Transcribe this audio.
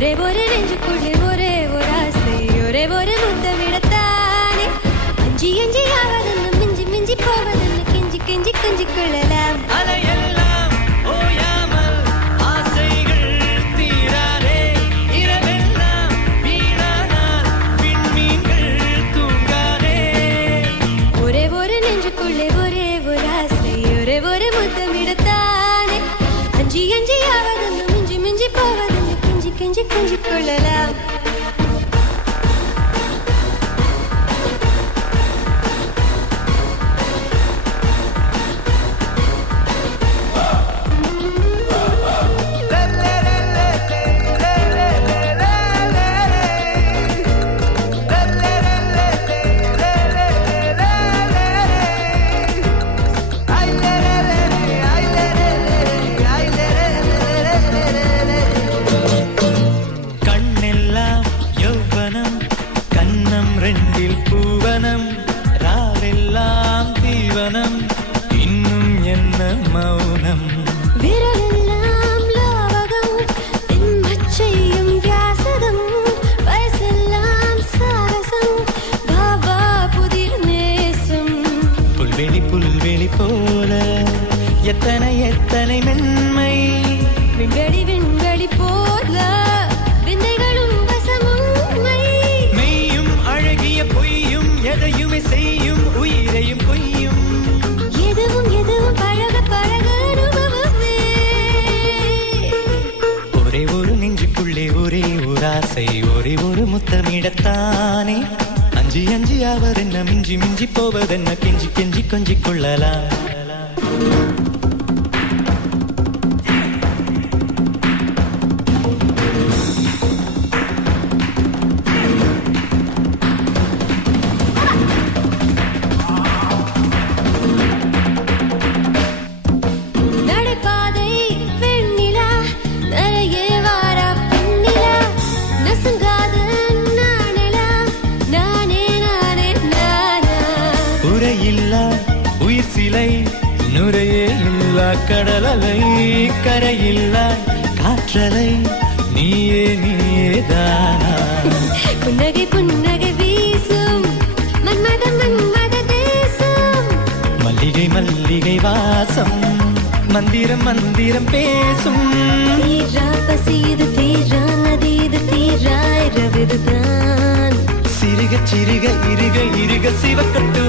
ஒரே ஒரு நெஞ்சுக்குள்ளே ஒரே ஒரு ஆசை ஒரே ஒரு முத்தமிடத்தானே அஞ்சி அஞ்சி ஆவதென்ன மிஞ்சி மிஞ்சி போவதென்ன கெஞ்சி கெஞ்சி கொஞ்சி கொள்ளலாம் அலையெல்லாம் ஓயாமல் ஆசைகள் தீராதே இரவெல்லாம் வீணானால் விண்மீன்கள் தூங்காதே ஒரே ஒரு நெஞ்சுக்குள்ளே ஒரே ஒரு ஆசை ஒரே ஒரு முத்தமிடத்தானே அஞ்சி அஞ்சி ஆவதென்ன மிஞ்சி மிஞ்சி போவதென்ன கெஞ்சி கெஞ்சி கொஞ்சி கொள்ளலாம் பூவனம் ராவெல்லாம் தீவனம் இன்னும் என்ன மௌனம் விரலெல்லாம் லாவகம் தின்பச்சையும் வியாசகம் வயசெல்லாம் சாகசம் பாபா புதிய நேசம் புல்வெளி போல எத்தனை எத்தனை மென்மை விண்வெளி போல விந்தைகளும் வசமும்மை மெய்யும் அழகிய பொய்யும் எதையுமே செய்யும் உயிரையும் கொய்யும் எதுவும் எதுவும் பழக பழக அனுபவமே ஒரே ஒரு நெஞ்சுக்குள்ளே ஒரே ஒரு ஆசை ஒரே ஒரு முத்தமிடத்தானே அஞ்சி அஞ்சி அவர் என்ன மிஞ்சி மிஞ்சி போவதென்ன கெஞ்சி கெஞ்சி கொஞ்சிக் கொள்ளலாம் நடைபாதை வெண்ணிலா நரையே வாரா பெண்ணிலா நசுங்காத நானேலா நானே நானே நானா உரையில்லா உயிர் சிலை நுரையே இல்லா கடலலை கரையில்லா காற்றலை நீயே நீயேதானா புன்னகை புன்னகை வீசும் மன்மத மன்மத தேசம் மல்லிகை மல்லிகை வாசம் மந்திரம் மந்திரம் பேசும் தீரா பசிது தீரா நதிது தீரா இரவிதுதான் சிறுக சிறுக இருக இருக சிவக்கட்டு